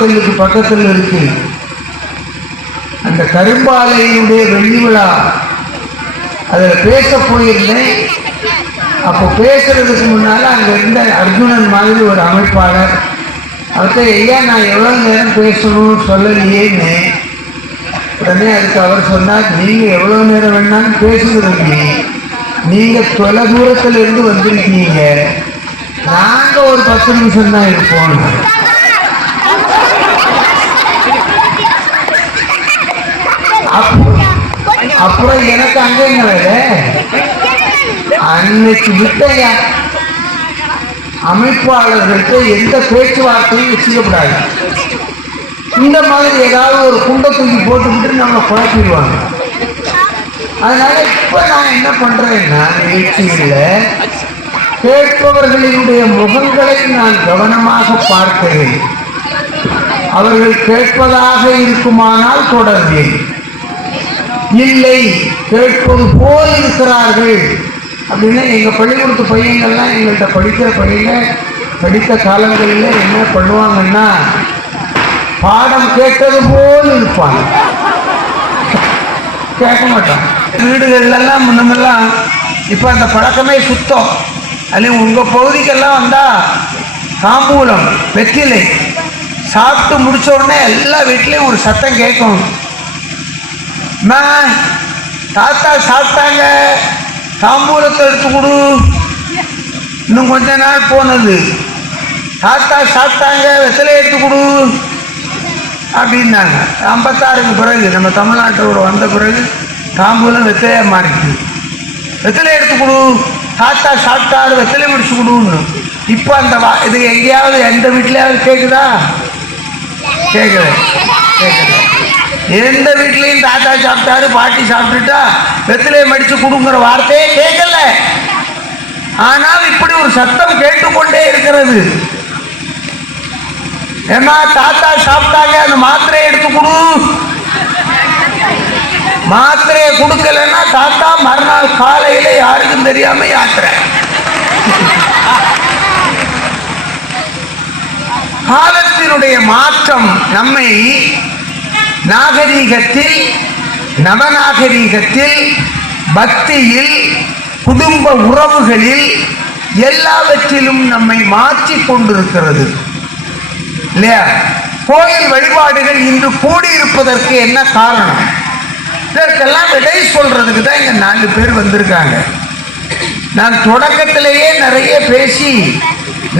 நாமக்கல்லுக்கு பக்கத்தில் இருக்கு. அந்த கரும்பாலையினுடைய வெள்ளி விழா அதில் பேச போயிருந்தேன். அப்போ பேசுறதுக்கு முன்னால அங்கே இருந்த அர்ஜுனன் மாதிரி ஒரு அமைப்பாளர் அவர்கிட்ட, ஐயா நான் எவ்வளோ நேரம் பேசணும்னு சொல்லலையேன்னு. உடனே அதுக்கு அவர் சொன்னார், நீங்கள் எவ்வளோ நேரம் வேணாலும் பேசுகிறீங்க, நீங்கள் தொலை தூரத்தில் இருந்து வந்திருக்கீங்க, நாங்கள் ஒரு 10 நிமிஷம் தான் இருப்போம். அப்புறம் எனக்கு அங்கே என்ன வேலை? அன்னைக்கு விட்டையா அமைப்பாளர்கள்ட்ட எந்த பேச்சுவார்த்தையும் வச்சுக்கப்படாது. இந்த மாதிரி ஏதாவது ஒரு குண்டை தூக்கி போட்டுக்கிட்டு நம்ம குழப்பிடுவாங்க. அதனால இப்ப நான் என்ன பண்றேன்னா, நிகழ்ச்சியில கேட்பவர்களினுடைய முகங்களை நான் கவனமாக பார்க்கிறேன். அவர்கள் கேட்பதாக இருக்குமானால் தொடர்வேன், இல்லை கேட்பது போல் இருக்கிறார்கள் அப்படின்னா, எங்கள் பள்ளிக்கூடத்து பையங்கள்லாம் எங்கள்கிட்ட படிக்கிற பையங்க படித்த காலங்களில் என்ன பண்ணுவாங்கன்னா, பாடம் கேட்டது போல் இருப்பாங்க, கேட்க மாட்டாங்க. வீடுகள்லாம் முன்னமெல்லாம் இப்போ அந்த பழக்கமே சுத்தம். அதுலேயும் உங்கள் பகுதிக்கெல்லாம் வந்தால் தாம்பூலம் வெற்றிலை சாப்பிட்டு முடிச்ச உடனே எல்லா வீட்லேயும் ஒரு சத்தம் கேட்கும், தாத்தா சாப்பிட்டாங்க, தாம்பூலத்தை எடுத்து கொடு. இன்னும் கொஞ்ச நாள் போனது, தாத்தா சாப்பிட்டாங்க, வெத்தலை எடுத்து கொடு அப்படின்னாங்க. 56க்கு பிறகு நம்ம தமிழ்நாட்டோட வந்த பிறகு தாம்பூலம் வெத்தலையாக மாறிடுது. வெத்தலை எடுத்து கொடு, தாத்தா சாப்பிட்டாரு, வெத்தலை முடிச்சு கொடுன்னு. இப்போ அந்த இது எங்கேயாவது எந்த வீட்லையாவது கேட்குதா? கேட்கல. எந்த வீட்லையும் தாத்தா சாப்பிட்டாரு, பாட்டி சாப்பிட்டுட்டா வெத்திலையை மடிச்சு கொடுங்கிற வார்த்தையே கேட்கல. ஆனால் இப்படி ஒரு சத்தம் கேட்டுக்கொண்டே இருக்கிறது. ஏமா தாத்தா சாப்பிட்டாங்க, அந்த மாத்திரையை எடுத்து கொடு. மாத்திரையை கொடுக்கலன்னா தாத்தா மறுநாள் காலையில யாருக்கும் தெரியாம யாத்திரை. காலத்தினுடைய மாற்றம் நம்மை நாகரீகத்தில், நவநாகரீகத்தில், பக்தியில், குடும்ப உறவுகளில் எல்லாவற்றிலும் நம்மை மாற்றி கொண்டிருக்கிறது இல்லையா? கோயில் வழிபாடுகள் இன்று கூடியிருப்பதற்கு என்ன காரணம்? இதற்கெல்லாம் விடை சொல்றதுக்கு தான் இங்க 4 பேர் வந்திருக்காங்க. நான் தொடக்கத்திலேயே நிறைய பேசி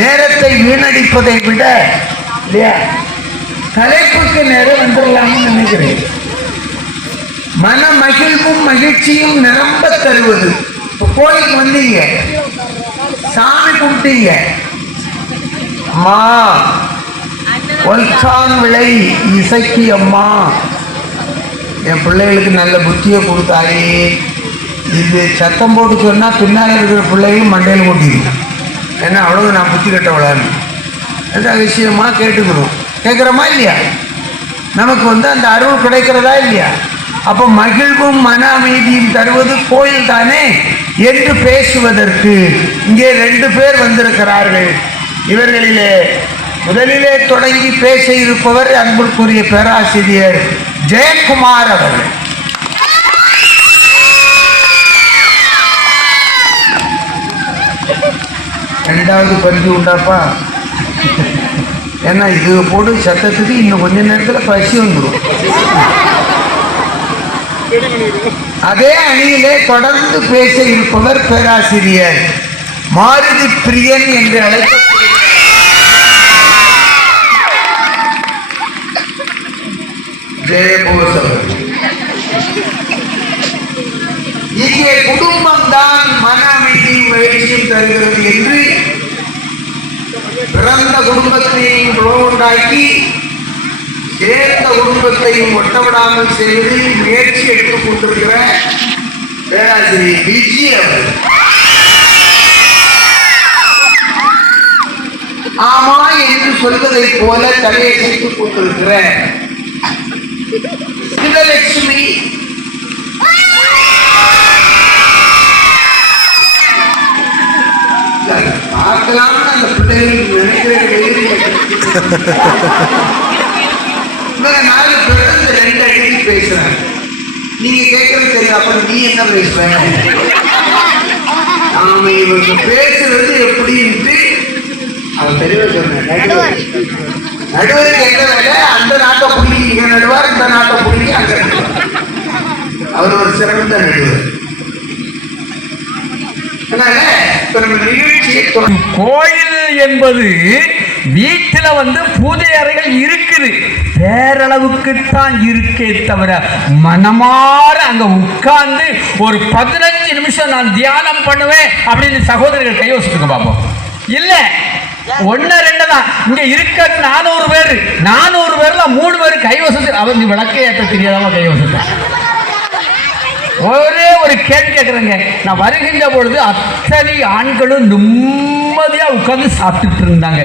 நேரத்தை வீணடிப்பதை விட இல்லையா, தலைப்புக்கு நேரம் வந்துடலாம்னு நினைக்கிறேன். மன மகிழ்வும் மகிழ்ச்சியும் நிரம்ப தருவது. கோயிலுக்கு வந்தீங்க, சாமி கும்பிட்டீங்க, அம்மா ஒல்சான் விளை இசைக்கு அம்மா என் பிள்ளைகளுக்கு நல்ல புத்தியை கொடுத்தாயே. இது சத்தம் போட்டு சொன்னால் பின்னால் இருக்கிற பிள்ளையும் மண்டையில் கொட்டிடும். ஏன்னா அவ்வளவு நான் புத்தி கட்டவளான்னு என்ற விஷயமா கேட்டுக்கிறோம். கேட்குறோமா இல்லையா? நமக்கு அந்த அருள் கிடைக்கிறதா இல்லையா? அப்போ மகிழ்வும் மன அமைதியும் தருவது கோயில் தானே என்று பேசுவதற்கு இங்கே 2 பேர் வந்திருக்கிறார்கள். இவர்களிலே முதலிலே தொடங்கி பேச இருப்பவர் அன்புக்குரிய பேராசிரியர் ஜெயக்குமார் அவர்கள். ரெண்டாவது பரிசு உண்டாப்பா. ஏன்னா இது போட்டு சத்தத்துக்கு இன்னும் கொஞ்ச நேரத்தில் பசி வந்துடும். அதே அணியிலே தொடர்ந்து பேச இருப்பவர் பேராசிரியர் மாருதி பிரியன் என்று அழைக்கக்கூடிய ஜெயபோஸ் அவர்கள். இங்கே குடும்பம் தான் மன அமைதியும் மகிழ்ச்சியும் தருகிறது என்று பிறந்த குடும்பத்தையும் உண்டாக்கி சேர்ந்த குடும்பத்தையும் ஒட்டவிடாமல் செய்வதில் முயற்சி எடுத்துக் கொண்டிருக்கிற பேராசிரியர் விஜி அவர்கள். ஆமா என்று சொல்வதை போல தலையசைத்துக் கொண்டிருக்கிற சிவலட்சுமி பார்க்கலாம்னு அந்த பிள்ளைகளுக்கு நினைக்கிற பேசுறாங்க. நீங்க கேட்கறது தெரியும், அப்புறம் நீ என்ன பேசுற? நாம இவங்க பேசுறது எப்படின்ட்டு அவன் தெளிவா சொன்ன. நடுவருக்கு எந்த வேலை? அந்த நாட்டை பிடிக்கி இங்க நடுவார், இந்த நாட்டை பிடிக்கி அங்க நடுவார். அவர் ஒரு சிறந்த நடுவர். கோயில் என்பது வீட்டுல பூஜை அறைகள் இருக்குது, பேரளவுக்குத்தான் இருக்கே தவிர மனமாற அங்க உட்கார்ந்து ஒரு 15 நிமிஷம் நான் தியானம் பண்ணுவேன் அப்படின்னு சகோதரர்கள் கையோசிச்சுங்க பாப்போம். இல்ல, 1-2 தான் இங்க இருக்க. 400 பேர், 400 பேர்ல 3 பேர் கைவசத்து. அவர் நீ விளக்கே ஏற்ற தெரியாதவங்க கைவசத்த. ஒரே ஒரு கேள்வி கேட்குறேங்க. நான் வருகின்ற பொழுது அத்தனை ஆண்களும் நிம்மதியா உட்கார்ந்து சாப்பிட்டுட்டு இருந்தாங்க.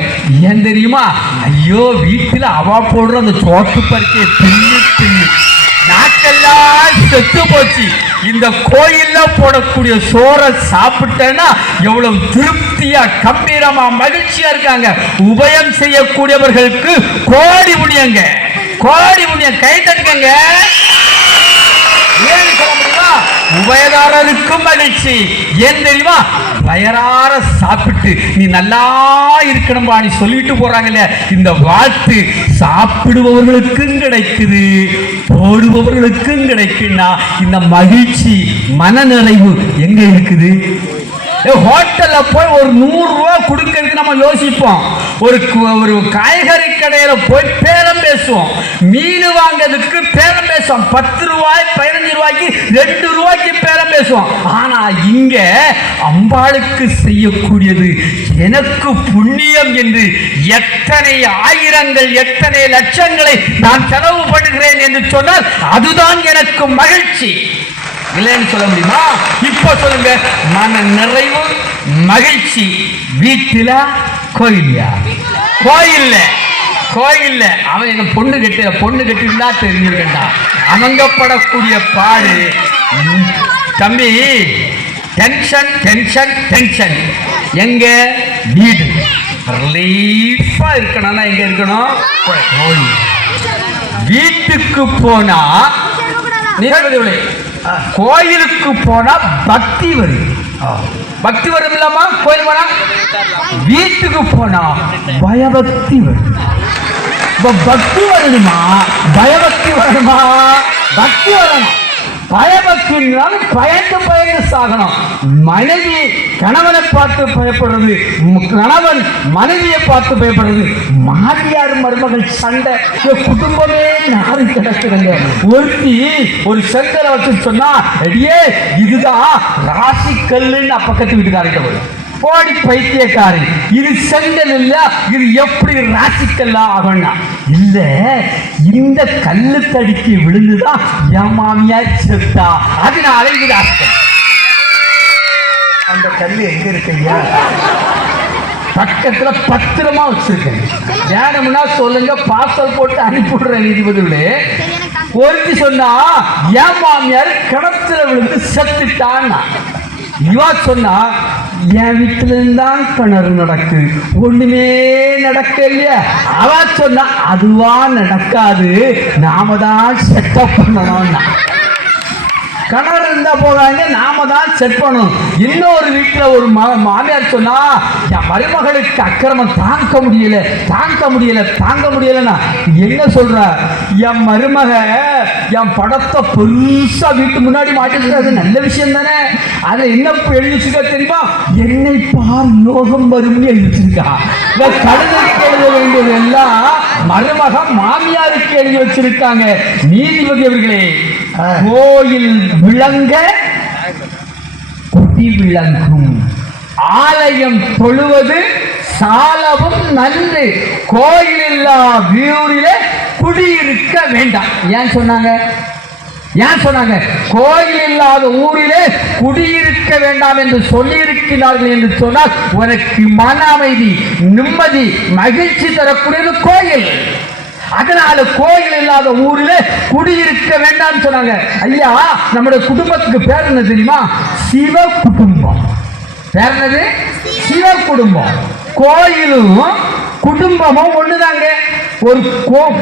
ஏன் தெரியுமா? ஐயோ, வீட்டில் அவா போடுற அந்த சோத்து பருக்கையை தின்னு தின்னு நாக்கெல்லாம் செத்து போச்சு. இந்த கோயில்ல போடக்கூடிய சோறை சாப்பிட்டேன்னா எவ்வளவு திருப்தியா, கம்பீரமா, மகிழ்ச்சியா இருக்காங்க. உபயம் செய்யக்கூடியவர்களுக்கு கோடி புண்ணியங்க, கோடி புண்ணியம். கை தட்டுங்க. ஏன்னு சொல்ல முடியுமா? உபயதாரருக்கும் மகிழ்ச்சி. ஏன் தெரியுமா? வயறார சாப்பிட்டு நீ நல்லா இருக்கணும் நீ சொல்லிட்டு போறாங்கல்ல, இந்த வாழ்த்து சாப்பிடுபவர்களுக்கும் கிடைக்குது, போடுபவர்களுக்கும் கிடைக்குன்னா இந்த மகிழ்ச்சி, மனநிறைவு எங்க இருக்குது? ஹோட்டல்ல போய் ஒரு 100 ரூபாய் கொடுக்கறதுக்கு நம்ம யோசிப்போம். ஒரு காய்கறி கடையில போய் பேரம் பேசுவோம். மீன் வாங்கிறதுக்கு பேரம் பேசுவோம். 10 ரூபாய் 15 ரூபாய்க்கு 2 ரூபாய்க்கு பேரம் பேசுவோம். ஆனா இங்க அம்பாளுக்கு செய்யக்கூடியது எனக்கு புண்ணியம் என்று எத்தனை ஆயிரங்கள், எத்தனை லட்சங்களை நான் செலவு பண்ணுகிறேன் என்று சொன்னால் அதுதான் எனக்கு மகிழ்ச்சி. இல்லைன்னு சொல்ல முடியுமா? இப்ப சொல்லுங்க, மன நிறைவு, மகிழ்ச்சி வீட்டில, கோயில்லையா? கோயில்ல. கோயில்ல அவன் எங்க பொண்ணு கட்டிருந்தா தெரிஞ்சிருக்கா அமங்கப்படக்கூடிய பாடு. தம்பி, டென்ஷன் டென்ஷன் டென்ஷன். எங்க? வீடு ரிலீஃபா இருக்கணும்னா எங்க இருக்கணும்? கோயில். வீட்டுக்கு போனா நீதிபதி, கோயிலுக்கு போனா பக்தி வரும். பக்தி வரும் இல்லாமா? கோயில் போனா. வீட்டுக்கு போனா பயபக்தி வரும். பக்தி வரணுமா? பயபக்தி வரணுமா? பக்தி வரணும். பயபக்தினாலும் பயந்து சாகணும். மனைவி கணவனை பார்த்து பயப்படுறது, கணவன் மனைவியை பார்த்து பயப்படுறது, மாமியார் மருமகள் சண்டை, குடும்பமே நாரி கிடக்குதுங்க. ஒருத்தி ஒரு செங்கலை வச்சு சொன்னா, அடியே இதுதான் ராசி கல்லுன்னு பக்கத்து வீட்டுக்காரிட்ட போய் போடி பைத்தியக்காரி, இது செங்கல் இல்ல, இது எப்படி ராசிக்கல்லா ஆகணும்னா, இல்ல இந்த கல்லு தடிக்கு விழுந்துதான் என் மாமியார் செத்தா, அதனால இது ராசிக்கல். அந்த கல்லு எங்க இருக்கீங்க? பக்கத்துல பத்திரமா வச்சிருக்கேன். வேணும்னா சொல்லுங்க, பார்சல் போட்டு அனுப்பிடுறேன் நீதிபதிகளே. ஒருத்தி சொன்னா என் மாமியார் கிணத்துல விழுந்து செத்துட்டான்னா, இவா சொன்னா என் வீட்டுல இருந்தான் கிணறு நடக்கு, ஒண்ணுமே நடக்க இல்லையா. அவ சொன்னா அதுவா நடக்காது, நாம தான் செட்டப் பண்ணணும்னா. கிணறு இருந்தா போதாங்க, நாம தான் செட் பண்ணணும். இன்னொரு வீட்டுல ஒரு மாமியார் சொன்னா என் மருமகளுக்கு அக்கிரமம் தாங்க முடியலன்னா என்ன சொல்ற? என் மருமக என் படத்தை பெருசா வீட்டு முன்னாடி மாட்டிருக்கிறது நல்ல விஷயம் தானே. அதை என்ன எழுதி வச்சிருக்கா தெரியுமா? என்னை பார் யோகம் வரும்னு எழுதி வச்சிருக்கா. கழுதைக்கு எழுத வேண்டியது எல்லாம் மருமக மாமியாருக்கு எழுதி வச்சிருக்காங்க. நீதிபதி அவர்களே, கோயில் விளங்க குடி விளங்கும், ஆலயம் தொழுவது சாலவும் நன்று, கோயில் இல்லா வீரிலே குடியிருக்க வேண்டாம். ஏன் சொன்னாங்க? கோயில் இல்லாத ஊரிலே குடியிருக்க வேண்டாம் என்று சொல்லி இருக்கிறார்கள் என்று சொன்னால் உனக்கு மன அமைதி, நிம்மதி, மகிழ்ச்சி தரக்கூடியது கோயில். அதனால கோயில் இல்லாத ஊரில் குடியிருக்க வேண்டாம் சொன்னாங்க. ஐயா, நம்முடைய குடும்பத்துக்கு பேர் என்ன தெரியுமா? சிவ குடும்பம். பேர் என்னது? சிவ குடும்பம். கோயிலும் குடும்பமும் ஒண்ணுதாங்க. ஒரு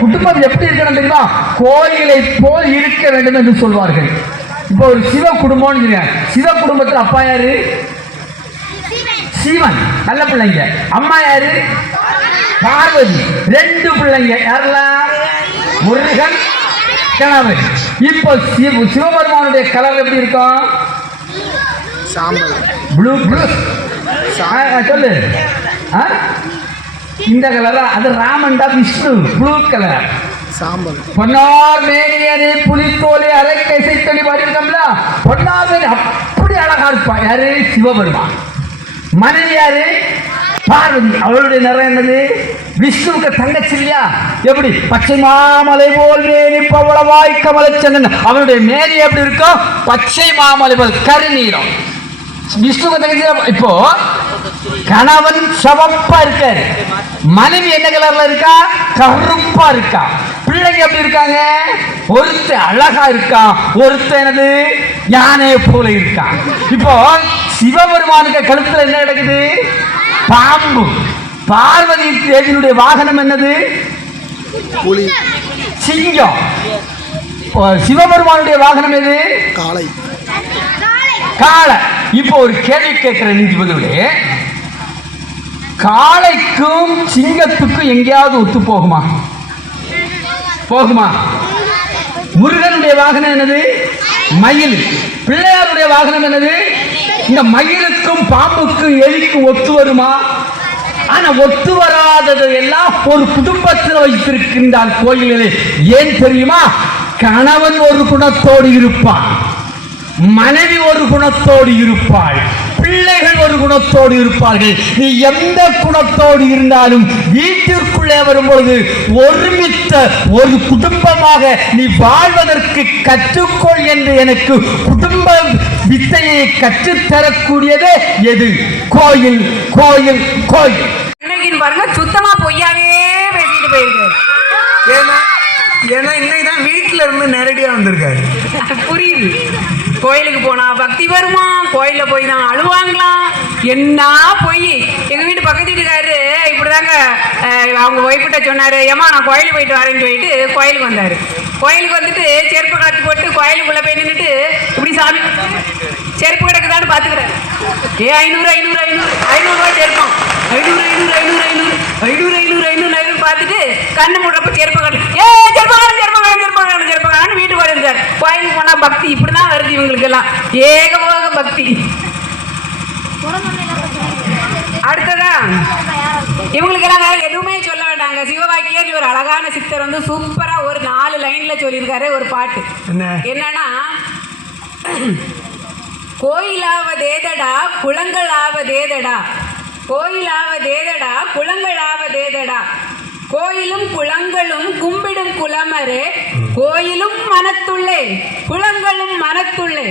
குடும்பம் எப்படி இருக்கணும் தெரியுமா? கோயிலை போல் இருக்க வேண்டும் என்று சொல்வார்கள். இப்போ ஒரு சிவ குடும்பம்னு சிவ குடும்பத்தில் அப்பா யாரு? சிவன், நல்ல பிள்ளைங்க. அம்மா யாரு? பார்வதி. 2 பிள்ளைங்க. யாரெல்லாம்? முருகன், கணவன். இப்போ சிவபெருமானுடைய கலர் எப்படி இருக்கும்? ப்ளூ. சொல்லு. இந்த கலரா? அது ராமன்டா, விஷ்ணு. Blue colour. பொன்னார் மேனியனே புலித்தோலை அரைக்கை செய்தடி பாடியிருக்கோம்ல, பொன்னார் மேனி அப்படி அழகா இருப்பா. யாரு? சிவபெருமான். மனைவி யாரு? பார்வதி. அவளுடைய நிறம் என்னது? விஷ்ணுவுக்கு தங்கச்சி இல்லையா? எப்படி? பச்சை மாமலை போல் மேனி பவளவாய் கமலச்சந்தன். அவனுடைய மேனி எப்படி இருக்கும்? பச்சை மாமலை போல் கருநீரம். விஷ்ணுவுக்கு தங்கச்சி. இப்போ கணவன் சவப்பா இருக்காரு, மனைவி என்ன கலர்ல இருக்கா? கருப்பா இருக்கா. பிள்ளைங்க எப்படி இருக்காங்க? ஒருத்த அழகா இருக்கா, ஒருத்த என்னது யானை போல இருக்கா. இப்போ சிவபெருமானுக்கு கழுத்துல என்ன நடக்குது? பாம்பு. பார்வதி தேவியினுடைய வாகனம் என்னது? சிங்கம். சிவபெருமானுடைய வாகனம் எது? காளை. இப்போ ஒரு கேள்வி கேட்கிற நீதிபதிகளே, காளைக்கும் சிங்கத்துக்கும் எங்கேயாவது ஒத்து போகுமா? முருகனுடைய வாகனம் என்னது? மயில். பிள்ளையாருடைய வாகனம் என்னது? இந்த மயிலுக்கும் பாம்புக்கும் எலிக்கும் ஒத்து வருமா? ஆனா ஒத்து வராதது எல்லாம் ஒரு குடும்பத்தில் வைத்திருக்கின்றார் கோயிலிலே. ஏன் தெரியுமா? கணவன் ஒரு குணத்தோடு இருப்பான், மனைவி ஒரு குணத்தோடு இருப்பாள், பிள்ளைகள் ஒரு குணத்தோடு இருப்பார்கள். நீ எந்த குணத்தோடு இருந்தாலும் வீட்டிற்குள்ளே வரும்பொழுது ஒருமித்த ஒரு குடும்பமாக நீ வாழ்வதற்கு கற்றுக்கொள் என்று எனக்கு குடும்ப வித்தையை கற்றுத்தரக்கூடியதே எது? கோயில், கோயில், கோயில். பாருங்க, சுத்தமா பொய்யாவே பேசிட்டு போயிருக்காரு. ஏன்னா இன்னைக்கு தான் வீட்டுல இருந்து நேரடியா வந்திருக்காரு. புரியுது. கோயிலுக்கு போனா பக்தி வருமா, கோயில போய் தான் அழுவாங்களாம். என்ன போய் எங்க வீட்டு பக்கத்து வீட்டுக்காரு இப்படிதாங்க அவங்க ஒய்ஃப்கிட்ட சொன்னாரு, ஏமா நான் கோயிலுக்கு போயிட்டு வரேன்னு சொல்லிட்டு கோயிலுக்கு வந்தாரு. கோயிலுக்கு வந்துட்டு செருப்பு காத்து போட்டு கோயிலுக்குள்ள போய் நின்றுட்டு இப்படி சாமி செருப்பு கிடக்குதான்னு பாத்துக்கிறேன். 500 ரூபாய் செருப்பான். 500 பார்த்துட்டு கண்ணு மூடுறப்ப செருப்பக்காரன் வீட்டுக்கு வருகிறார். கோயிலுக்கு போனா பக்தி இப்படிதான் வருது இவங்களுக்கு எல்லாம், ஏகபோக பக்தி. அடுத்ததா இவங்களுக்கு எல்லாம் வேற எதுவுமே சொல்ல வேண்டாங்க. சிவவாக்கியர் ஒரு அழகான சித்தர் வந்து சூப்பரா ஒரு 4 லைன்ல சொல்லியிருக்காரு ஒரு பாட்டு. என்னன்னா, கோயிலாவதேதடா குளங்களாவதேதடா, கோயிலாவதேதடா குளங்களாவதேதடா, கோயிலும் குளங்களும் கும்பிடும் குளமரே, கோயிலும் மனத்துள்ளே குளங்களும் மனத்துள்ளே,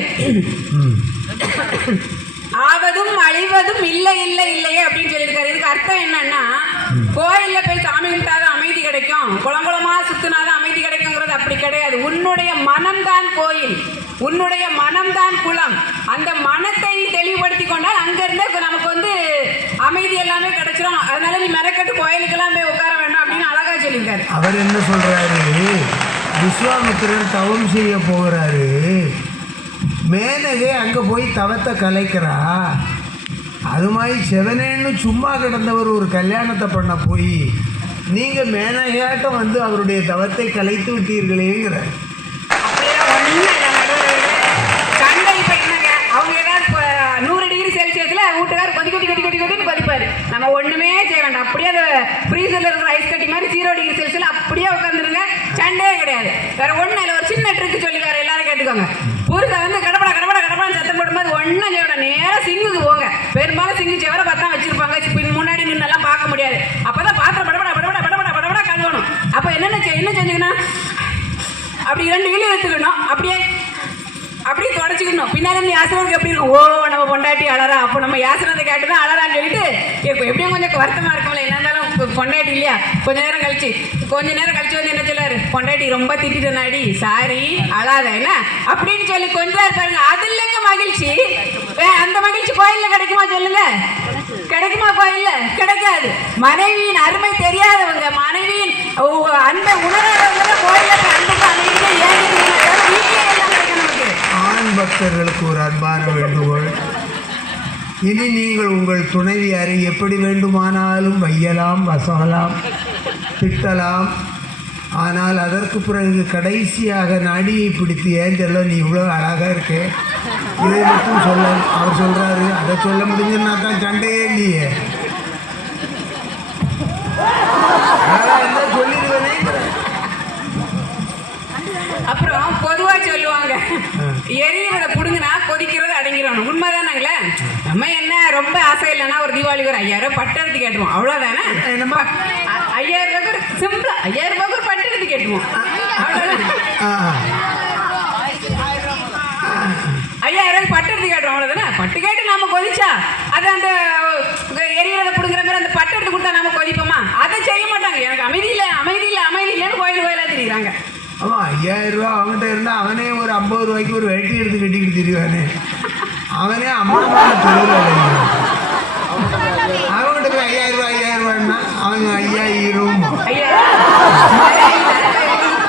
ஆவதும் அழிவதும் இல்லை இல்லை இல்லையே அப்படின்னு சொல்லியிருக்காரு. இதுக்கு அர்த்தம் என்னன்னா, கோயில்ல போய் சாமி கும்பிட்டாதான் அமைதி கிடைக்கும், குளங்குளமா சுத்தினாதான் அமைதி கிடைக்குங்கிறது அப்படி கிடையாது. உன்னுடைய மனம்தான் கோயில், உன்னுடைய மனம்தான் குளம். அந்த மனத்தை தெளிவுபடுத்தி கொண்டால் அங்கிருந்து நமக்கு வந்து அமைதி எல்லாமே கிடைச்சிடும். அதனால நீ மெனக்கட்டு கோயிலுக்கெல்லாம் போய் உட்கார வேண்டாம் அப்படின்னு அழகா சொல்லியிருக்காரு. அவர் என்ன சொல்றாரு? விஸ்வாமித்திரர் தவம் செய்ய போகிறாரு, மேனகே அங்கே போய் தவத்தை கலைக்கிறா. அது மாதிரி செவனேன்னு சும்மா கிடந்தவர் ஒரு கல்யாணத்தை பண்ண போய் நீங்கள் மேனகையாட்டம் வந்து அவருடைய தவத்தை கலைத்து விட்டீர்களேங்கிறார். வீட்டுக்கார் கொதி கொதி கொதி கொதி கொதின்னு கொதிப்பாரு. நம்ம ஒண்ணுமே செய்ய வேண்டாம், அப்படியே அந்த ஃப்ரீசர்ல இருக்கிற ஐஸ் கட்டி மாதிரி 0 டிகிரி செல்சியஸ்ல அப்படியே உட்காந்துருங்க, சண்டையே கிடையாது. வேற ஒண்ணு இல்லை, ஒரு சின்ன ட்ரிக் சொல்லிக்காரு, எல்லாரும் கேட்டுக்கோங்க. புருஷ வந்து கடப்படா கடப்படா கடப்படான்னு சத்தம் போடும்போது ஒன்னும் செய்ய வேண்டாம், நேரம் சிங்குக்கு போங்க. பெரும்பாலும் சிங்கு செவரை பார்த்தா வச்சிருப்பாங்க, முன்னாடி நின்னெல்லாம் பார்க்க முடியாது. அப்பதான் பாத்திரம் படப்படா படப்படா படப்படா படப்படா கழுவணும். அப்ப என்ன செஞ்சுக்கணும், அப்படி 2 இழி எடுத்துக்கணும், அப்படியே தொடச்சிக்கணும். பின்னாடி யாசனத்துக்கு எப்படி இருக்கும், ஓ நம்ம பொண்டாட்டி அழறா, அப்போ நம்ம யாசனத்தை கேட்டுதான் அழறான்னு சொல்லிட்டு இப்போ எப்படியும் கொஞ்சம் வருத்தமா இருக்கும்ல, என்ன இருந்தாலும் பொண்டாட்டி இல்லையா. கொஞ்ச நேரம் கழிச்சு வந்து என்ன சொல்லாரு, பொண்டாட்டி ரொம்ப திட்டிட்டனாடி, சாரி அழாத என்ன அப்படின்னு சொல்லி கொஞ்சம் பாருங்க. அது இல்லைங்க மகிழ்ச்சி. அந்த மகிழ்ச்சி கோயில்ல கிடைக்குமா சொல்லுங்க? கிடைக்குமா? கோயில்ல கிடைக்காது. மனைவியின் அருமை தெரியாதவங்க, மனைவியின் அன்பை உணராதவங்க கோயில அன்புக்கு அமைதியா ஏங்கிட்டு வீட்டிலே எல்லாம் கிடைக்கும் நமக்கு. ஆண் பக்தர்களுக்கு ஒரு அன்பான வேண்டுகோள். இனி நீங்கள் உங்கள் துணைவியாரை எப்படி வேண்டுமானாலும் வையலாம், வசகலாம், திட்டலாம். ஆனால் அதற்கு பிறகு கடைசியாக நாடியை பிடித்து ஏஞ்சல்ல நீ இவ்வளோ அழகாக இருக்கே இதை மட்டும் சொல்ல அவர் சொல்கிறாரு. அதை சொல்ல முடிஞ்சுன்னா தான் சண்டையே இல்லையே. சொல்லிடுவேனே. அப்புறம் பொதுவா சொல்லுவாங்க எரியறத புடுங்கினா கொதிக்கிறது அடங்கிடணும். உண்மைதானாங்களே? நம்ம என்ன ரொம்ப ஆசை இல்லைன்னா ஒரு தீபாவளிக்கு ஒரு 5000 பட்டு எடுத்து கேட்டுருவோம், அவ்வளோதானே? 5000 ரூபாய்க்கு ஒரு சிம்பிளா 5000 ரூபாய்க்கு ஒரு பட்டு எடுத்து கேட்டுருவோம், அவ்வளோதான். 5000 ரூபாய்க்கு பட்டு எடுத்து கேட்டுருவோம், அவ்வளோதானே? பட்டு கேட்டு நாம கொதிச்சா அது அந்த எரியறத புடுங்குற மாதிரி அந்த பட்டு எடுத்து கொடுத்தா நாம கொதிப்போமா? அதை செய்ய மாட்டாங்க. எனக்கு அமைதி இல்லை அமைதி இல்லை அமைதி இல்லைன்னு கோயிலா தெரியுறாங்க. ஆமாம், 5000 ரூபா அவங்ககிட்ட இருந்தால் அவனே ஒரு 50 ரூபாய்க்கு ஒரு வெட்டி எடுத்து கட்டிக்கிட்டு தெரியுவானே. அவனே அம்மாவான தொழில் அவங்ககிட்ட போய் 5000 ரூபாய்னா அவங்க 5000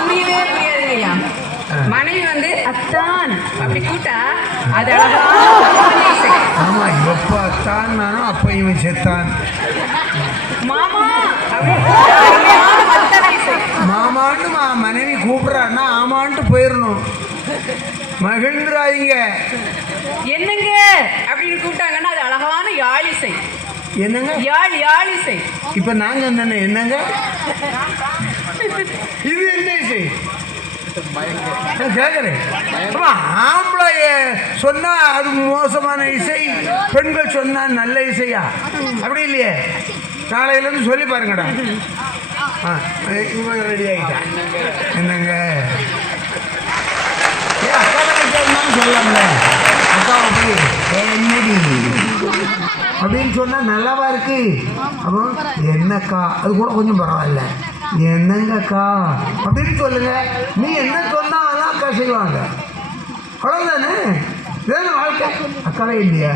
புரியவே புரியாதுங்கய்யா. மனைவி வந்து அத்தான் அப்படி கூட்டா அது அழகான இசை. ஆமா, எப்போ அத்தான் நானும் அப்போ இவன் செத்தான். மாமா மாமான்னு மனைவி கூப்பிட்றான்னா ஆமான்ட்டு போயிடணும். மகிழ்ந்துராயிங்க என்னங்க அப்படின்னு கூப்பிட்டாங்கன்னா அது அழகான யாழிசை. என்னங்க யாழிசை? இப்போ நாங்கள் என்னென்ன என்னங்க இது என்ன இசை கேட்குறேன். ஆம்பளை சொன்னா அது மோசமான இசை, பெண்கள் சொன்னா நல்ல இசையா? அப்படி இல்லையே. நாளையிலேருந்து சொல்லி பாருங்கடா. இவங்க ரெடி ஆகிட்டான். என்னங்க அக்கா சொல்லலாம்ல. அக்காவை போய் என்னடி அப்படின்னு சொன்னால் நல்லாவா இருக்கு? அப்போ என்னக்கா அது கூட கொஞ்சம் பரவாயில்ல. என்னங்கக்கா அப்படின்னு சொல்லுங்க. நீ என்ன சொன்னா அதான் அக்கா செய்வாங்க, அவ்வளோதானே? இதுதானே வாழ்க்கை. அக்காவே இல்லையா?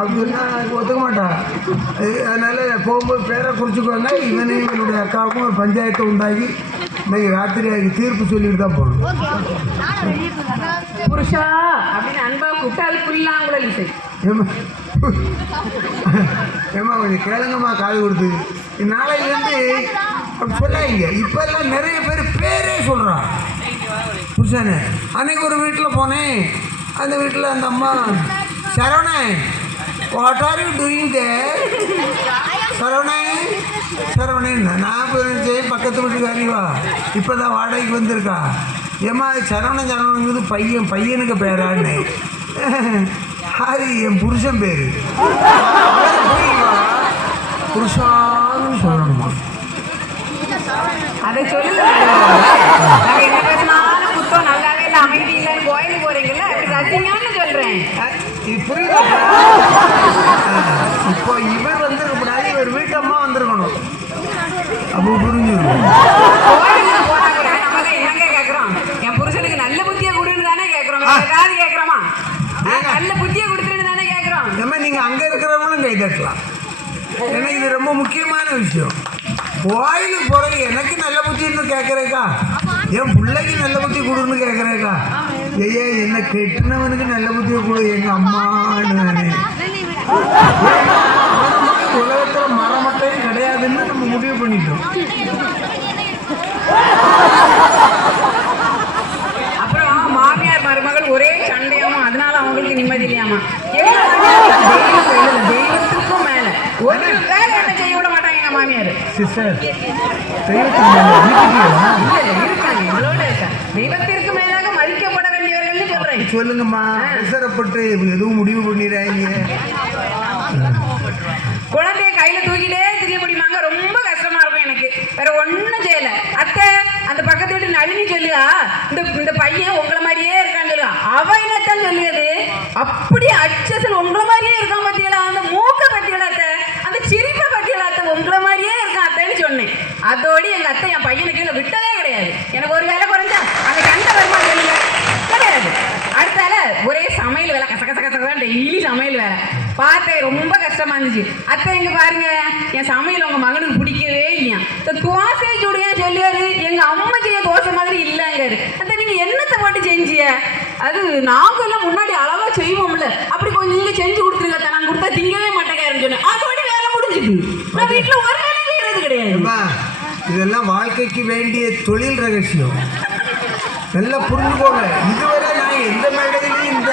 அப்படின்னா ஒத்துக்க மாட்டா. அதனால் போகும்போது பேரை குறிச்சிக்குவாங்க. இவனையும் இவனுடைய அக்காவுக்கும் ஒரு பஞ்சாயத்தை உண்டாகி இன்னைக்கு ராத்திரி அதுக்கு தீர்ப்பு சொல்லிட்டு தான் போகணும். புருஷா அப்படின்னு அன்பா கூப்பிட்டால் புல்லாங்குழல் இசை. ஏமா கொஞ்சம் கேளுங்கம்மா, காது கொடுத்து. நாளையிலேருந்து அப்படி சொல்லாங்க. இப்போல்லாம் நிறைய பேர் பேரே சொல்கிறான் புருஷனே. அன்னைக்கு ஒரு வீட்டில் போனேன். அந்த வீட்டில் அந்த அம்மா Saravanan what are you doing there? Saravanan நான் போய் பக்கத்து வீட்டுக்காரிவா இப்போ தான் வாடகைக்கு வந்திருக்கா. ஏம்மா சரவணங்கிறது பையனுக்கு பேரான்னு. அது என் புருஷன் பேர். புருஷான்னு சொல்லணுமா? அதை சொல்லுங்க. என்ன பேசினாலும் புத்தம் நல்லாவே இல்லை அமைதி இல்லைன்னு கோயிலுக்கு போறீங்கல்ல, அப்படி ரசிங்கன்னு சொல்றேன். புரியுதா? இப்போ இவர் வந்திருக்கூடாது, இவர் வீட்டம்மா வந்திருக்கணும். அப்போ புரிஞ்சிடும். கோயிலுக்கு போனா கூட நமக்கு என்னங்க கேட்குறோம்? என் புருஷனுக்கு நல்ல புத்தியை கொடுன்னு தானே கேட்குறோம். ஏதாவது கேட்குறோமா? நல்ல புத்தியை கொடுத்துருன்னு தானே கேட்குறோம். ஏமா நீங்கள் அங்கே இருக்கிறவங்களும் கை தட்டலாம். ஏன்னா இது ரொம்ப முக்கியமான விஷயம். கோயிலுக்கு போகிறது எனக்கு நல்ல புத்தின்னு கேட்குறேக்கா, என் பிள்ளைக்கு நல்ல புத்தி கொடுன்னு கேட்குறேக்கா. ஐயா என்ன கெட்டினவனுக்கு நல்ல புத்தியை கொடு எங்கள் அம்மான்னு. உலகத்தில் மரமட்டையும் கிடையாதுன்னு நம்ம முடிவு பண்ணிட்டோம். அப்புறம் மாமியார் மருமகள் ஒரே சண்டையாமா, அதனால அவங்களுக்கு நிம்மதி இல்லையாமா. தெய்வத்துக்கும் மேல ஒரு வேலை என்ன செய்ய விட மாட்டாங்க எங்க மாமியார். இருக்காங்க, எங்களோட இருக்கா. தெய்வத்திற்கு மேலாக மதிக்கப்பட வேண்டியவர்கள் சொல்றேன். சொல்லுங்கம்மா, அவசரப்பட்டு எதுவும் முடிவு பண்ணிடுறாங்க. குழந்தைய கையில தூக்கிட்டே தெரிய முடியுமாங்க? ரொம்ப கஷ்டமா இருக்கும் எனக்கு. வேற ஒன்னும் செய்யல. அத்தை அந்த பக்கத்து வீட்டு நளினி சொல்லுதா, இந்த பையன் உங்களை மாதிரியே இருக்கான்னு சொல்லுவா. அவ என்னத்தான் சொல்லுது, அப்படியே அச்சசல் உங்களை மாதிரியே இருக்கான் பத்தியலா, அந்த மூக்க பத்தியலா அத்தை, அந்த சிரிப்பை பத்தியலா அத்தை, உங்களை மாதிரியே இருக்கான் அத்தைன்னு சொன்னேன். அதோடு எங்க அத்தை என் பையனை கீழே விட்டதே கிடையாது. எனக்கு ஒரு வேலை குறைஞ்சா அந்த கண்ட வருமா சொல்லுங்க கிடையாது. அடுத்தால ஒரே சமையல் வேலை, கச கச கச தான் டெய்லி சமையல் வேலை. பார்த்தேன் ரொம்ப கஷ்டமா இருந்துச்சு. அத்தை இங்க பாருங்க, என் சமையல் உங்க மகனுக்கு பிடிக்கவே இல்லையா. இந்த தோசை சுடியா சொல்லியாரு, எங்க அம்மா செய்ய தோசை மாதிரி இல்லைங்காரு. அத்தை நீங்க என்னத்தை போட்டு செஞ்சிய? அது நாங்க எல்லாம் முன்னாடி அளவா செய்வோம்ல, அப்படி கொஞ்சம் நீங்க செஞ்சு கொடுத்துருங்க, நான் கொடுத்தா திங்கவே மாட்டேங்காருன்னு சொன்னேன். அதோட வேலை முடிஞ்சுது. நான் வீட்டுல ஒரு வேலை செய்யறது கிடையாது. இதெல்லாம் வாழ்க்கைக்கு வேண்டிய தொழில் ரகசியம். நல்லா புரிஞ்சுக்கோங்க. இதுவரை நான் எந்த மேடையிலையும் இந்த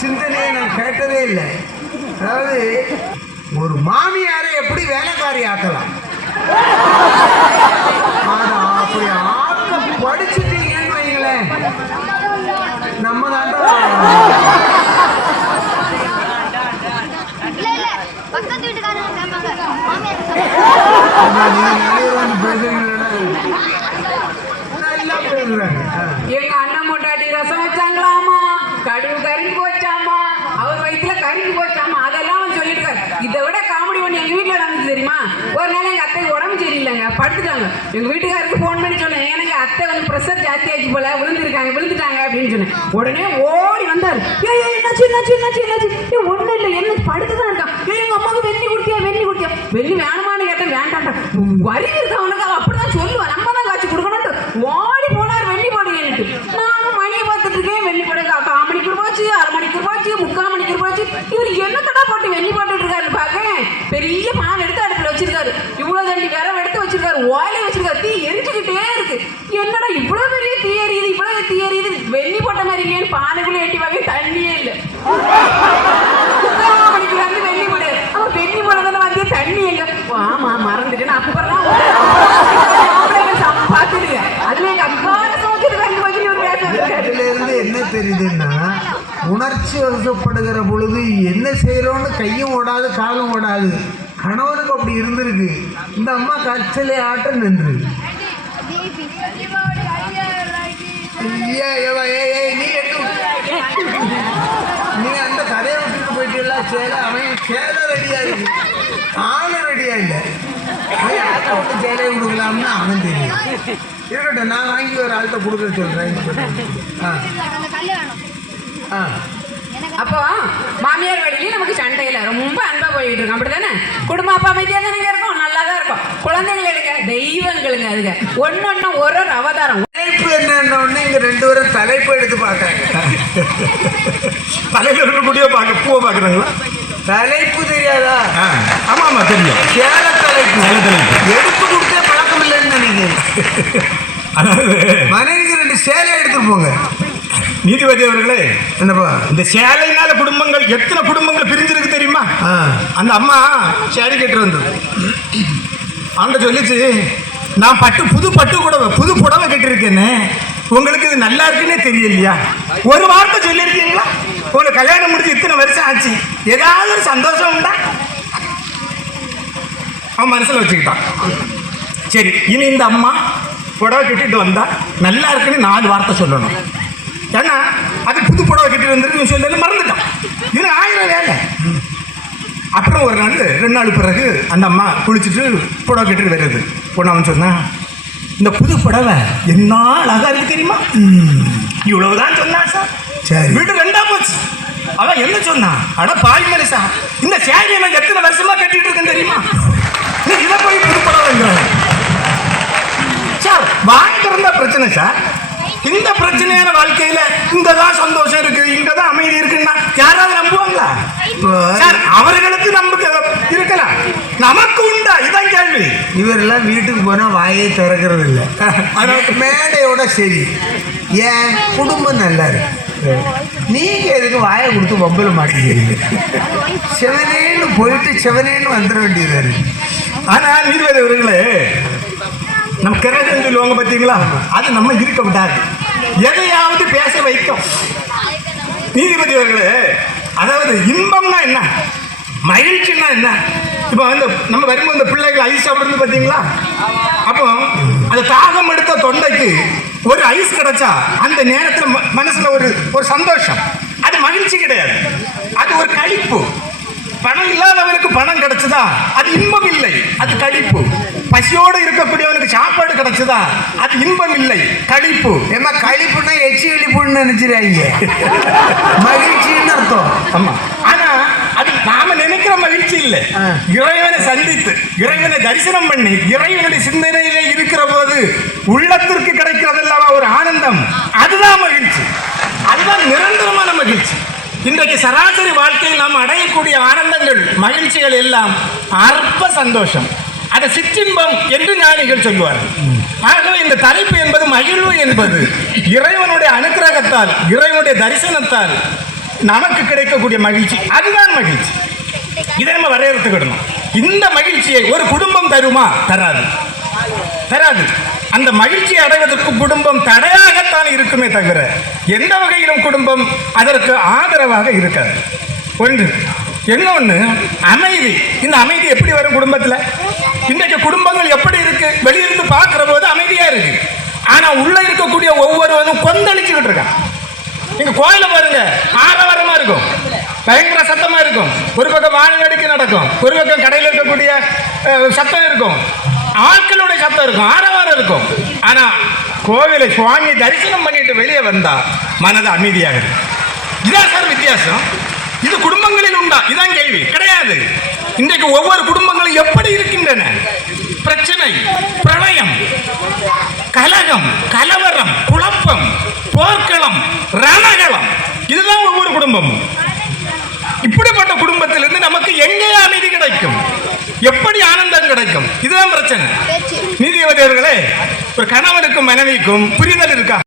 சிந்தனையை நான் கேட்டதே இல்லை. அதாவது ஒரு மாமியாரை எப்படி வேலைக்காரி ஆக்கலாம், அப்படி ஆக்க படிச்சுட்டீங்கன்னு வைங்களேன், நம்ம தான் எங்க அண்ணன் மொட்டாட்டி ரசம் வச்சாங்களாமா, கடுகு கறிஞ்சு போச்சாமா, அவர் வயிற்றுல கறிஞ்சு போச்சாமா, அதெல்லாம் அவன் சொல்லிட்டு இருக்காரு. இதை விட காமெடி ஒன்று எங்க வீட்டுல நடந்துச்சு தெரியுமா? ஒரு நாள் எங்க அத்தைக்கு உடம்பு சரியில்லைங்க, படுத்துட்டாங்க. எங்க வீட்டுக்காருக்கு ஃபோன் பண்ணி சொன்னேன், எனக்கு அத்தை வந்து ப்ரெஷர் ஜாஸ்தி ஆயிடுச்சு போல, விழுந்துட்டாங்க அப்படின்னு சொன்னேன். உடனே ஓடி வந்தாரு. என்னாச்சு ஒன்றும் இல்லை, என்ன படுத்துதான் இருக்கான். எங்க அம்மாவுக்கு வெண்ணி கொடுத்தியா? வெண்ணி வேணுமான்னு கேட்டேன். வேண்டாண்டா, வரி இருக்கு அவனுக்கு, அவன் அப்படிதான் சொல்லுவான், நம்ம தான் காய்ச்சி கொடுக்கணும்ட்டு ஓடி போனார் வெண்ணி போடுங்கன்னுட்டு. நானும் மணியை பார்த்துட்டு இருக்கேன், வெண்ணி போடு 1/4 மணிக்கு போச்சு, 1/2 மணிக்கு போச்சு, 3/4 மணிக்கு போச்சு. இவர் என்னத்தடா போட்டு வெண்ணி போட்டுட்டு இருக்காரு பாக்க. பெரிய பான் எடுத்து அடுப்புல வச்சிருக்காரு, இவ்வளவு தண்ணி விரவ எடுத்து வச்சிருக்காரு, ஓயில வச்சிருக்காரு, தீ எரிஞ்சுக்கிட்டே இருக்கு. என்னடா இவ்வளவு பெரிய தீ எரியுது, வெண்ணி போட்ட மாதிரி இல்லையான்னு பானைக்குள்ள எட்டி பார்க்க தண்ணியே இல்லை. 3/4 மணிக்கு வந்து வெண்ணி போடு, அவன் வெண்ணி போடுறதான வந்து தண்ணி எங்க? ஆமா மறந்துட்டேன்னு அப்புறம் பார்த்துடுங்க. அதுல எங்க அக்கான இருந்து என்ன தெரியுதுன்னா, உணர்ச்சி வசப்படுகிற பொழுது என்ன செய்யறோம்னு கையும் ஓடாது காலும் ஓடாது. கணவனுக்கு அப்படி இருந்திருக்கு. இந்த அம்மா கச்சலை ஆட்டம் நின்று நீ அந்த கதையை விட்டுட்டு போயிட்டீங்களா? சேலை அவன் சேலை ரெடியா இருக்கு, ஆளு ரெடியா இல்லை. ஆட்டை விட்டு சேலையை கொடுக்கலாம்னு அவன் தெரியும். இருக்கட்டும், நான் வாங்கி ஒரு ஆள்கிட்ட கொடுக்க சொல்றேன். அப்போ மாமியார் வழியிலேயே நமக்கு சண்டையில ரொம்ப அன்பா போயிட்டு இருக்கோம், அப்படித்தானே? குடும்ப அப்பா அமைதியா தானே இருக்கும், நல்லா தான் இருக்கும். குழந்தைகள் எடுக்க தெய்வங்களுங்க, அதுங்க ஒன்னொன்னு ஒரு அவதாரம். தலைப்பு என்னன்னு இங்க 2 பேரும் தலைப்பு எடுத்து பார்க்கறாங்க. தலையில இருக்கக்கூடிய பூவை பார்க்குறாங்களா? தலைப்பு தெரியாதா? ஆமா தெரியும். சேல தலைப்பு எடுத்து கொடுத்தே பழக்கம் இல்லைன்னு நினைக்கிறேன். அதாவது மனைவிக்கு 2 சேலை எடுத்துட்டு போங்க. நீதிபதி அவர்களே, என்னப்பா இந்த சேலையினால எத்தனை குடும்பங்கள் பிரிஞ்சிருக்கு தெரியுமா? அந்த அம்மா சேலை கட்டு வந்தது, அவங்க சொல்லிச்சு, நான் புது புடவை கட்டிருக்கேன்னு, உங்களுக்கு இது நல்லா இருக்குன்னே தெரியலையா? ஒரு வார்த்தை சொல்லியிருக்கீங்களா? உங்களுக்கு கல்யாணம் முடிஞ்சு இத்தனை வருஷம் ஆச்சு, ஏதாவது ஒரு சந்தோஷம் உண்டா? அவன் மனசில் வச்சுக்கிட்டான். சரி, இனி இந்த அம்மா புடவை கட்டிட்டு வந்தா நல்லா இருக்குன்னு 4 வார்த்தை சொல்லணும். ஏன்னா அது புது புடவை கட்டிட்டு வந்துருக்கு சொல்லி மறந்துட்டான். இது 1000 வேலை. அப்புறம் ஒரு நாள் 2 நாள் பிறகு அந்த அம்மா குளிச்சுட்டு புடவை கட்டிட்டு வருது. பொண்ணு அவன் சொன்னான், இந்த புது புடவை என்ன அழகா இருக்கு தெரியுமா? இவ்வளவுதான் சொன்னான் சார். சரி, வீடு 2ஆ போச்சு. அவன் என்ன சொன்னான், அட பாய் மனுஷா, இந்த சேரியை நான் எத்தனை வருஷமா கட்டிட்டு இருக்கேன் தெரியுமா? இதை போய் புது புடவைங்கிறாங்க சார். வாங்கிருந்தா பிரச்சனை சார். இந்த பிரச்சனையான வாழ்க்கையில இங்கதான் சந்தோஷம் இருக்கு, இங்கதான் அமைதி இருக்குன்னா யாராவது நம்புவாங்களா சார்? அவர்களுக்கு நம்பிக்கை இருக்கலாம், நமக்கு உண்டா? இதான் கேள்வி. இவரெல்லாம் வீட்டுக்கு போனா வாயை திறக்கிறது இல்லை. மேடையோட சரி, ஏன் குடும்பம் நல்லா இருக்கு, நீங்க எதுக்கு வாயை கொடுத்து வம்பல மாட்டேங்கிறீங்க? செவனேன்னு போயிட்டு செவனேன்னு வந்துட வேண்டியதா இருக்கு. ஆனா நீதிபதி அவர்களே, நம்ம கிரகம் சொல்லுவாங்க பார்த்தீங்களா, அது நம்ம இருக்க விடாது, எதையாவது பேச வைக்கும். நீதிபதி அவர்களே, அதாவது இன்பம்னா என்ன, மகிழ்ச்சின்னா என்ன? இப்போ வந்து நம்ம வரும்போது இந்த பிள்ளைகள் ஐஸ் சாப்பிடுறது பார்த்தீங்களா, அப்போ அந்த தாகம் எடுத்த தொண்டைக்கு ஒரு ஐஸ் கிடைச்சா அந்த நேரத்தில் மனசுல ஒரு சந்தோஷம், அது மகிழ்ச்சி கிடையாது, அது ஒரு களிப்பு. பணம் இல்லாதவனுக்கு பணம் கிடைச்சதா அது இன்பம் இல்லை, அது களிப்பு. பசியோடு இருக்கக்கூடியவனுக்கு சாப்பாடு கிடைச்சதா அது இன்பம் இல்லை, களிப்பு. ஏமா களிப்புன்னா எச்சி வெளிப்புன்னு நினைச்சிடாங்க, மகிழ்ச்சின்னு அர்த்தம். ஆமா, ஆனா அது நாம இல்லை, இறைவனை சந்தித்து இறைவனை தரிசனம் பண்ணி இறைவனுடைய சிந்தனையிலே இருக்கிற போது உள்ளத்திற்கு கிடைக்கிறதெல்லாம் ஒரு ஆனந்தம். அதுதான் மகிழ்ச்சி, அதுதான் நிரந்தரமான மகிழ்ச்சி. இன்றைக்கு சராசரி வாழ்க்கையில் நாம் அடையக்கூடிய ஆனந்தங்கள் மகிழ்ச்சிகள் எல்லாம் அற்ப சந்தோஷம், அது சிற்றின்பம் என்று ஞானிகள் சொல்வார்கள். ஆகவே இந்த தலைப்பு என்பது மகிழ்வு என்பது இறைவனுடைய அனுக்கிரகத்தால் இறைவனுடைய தரிசனத்தால் நமக்கு கிடைக்கக்கூடிய மகிழ்ச்சி, அதுதான் மகிழ்ச்சி. இதை நம்ம வரையறுத்துக்கிடணும். இந்த மகிழ்ச்சியை ஒரு குடும்பம் தருமா? தராது, தராது. அந்த மகிழ்ச்சியை அடைவதற்கு குடும்பம் தடையாகத்தான் இருக்குமே தவிர எந்த வகையிலும் குடும்பம் அதற்கு ஆதரவாக இருக்காது. ஒன்று. இன்னொன்று அமைதி. இந்த அமைதி எப்படி வரும் குடும்பத்தில்? இன்றைக்கு குடும்பங்கள் எப்படி இருக்கு? வெளியிருந்து பார்க்கிற போது அமைதியா இருக்கு, ஆனா உள்ள இருக்கக்கூடிய ஒவ்வொருவரும் கொந்தளிச்சுக்கிட்டு இருக்கான். நீங்க கோயில பாருங்க, ஆரவாரமா இருக்கும், பயங்கர சத்தமா இருக்கும். ஒரு பக்கம் வானவேடிக்கை நடக்கும், ஒரு பக்கம் கடையில் இருக்கக்கூடிய சத்தம் இருக்கும், ஆட்களுடைய சத்தம் இருக்கும், ஆரவாரம் இருக்கும். ஆனா கோவிலை சுவாமி தரிசனம் பண்ணிட்டு வெளியே வந்தா மனது அமைதியாக இருக்கும். இதான் சார் வித்தியாசம். இது குடும்பங்களில் உண்டா? இதான் கேள்வி. கிடையாது. இன்றைக்கு ஒவ்வொரு குடும்பங்களும் எப்படி இருக்கின்றன? பிரச்சனை, பிரளயம், கலகம், கலவரம், குழப்பம், போர்க்களம், ரணகளம், இதுதான் ஒவ்வொரு குடும்பமும். இப்படிப்பட்ட குடும்பத்திலிருந்து நமக்கு எங்கே அமைதி கிடைக்கும்? எப்படி ஆனந்தம் கிடைக்கும்? இதுதான் பிரச்சனை. நீதிபதியர்களே, ஒரு கணவனுக்கும் மனைவிக்கும் புரிதல் இருக்கா?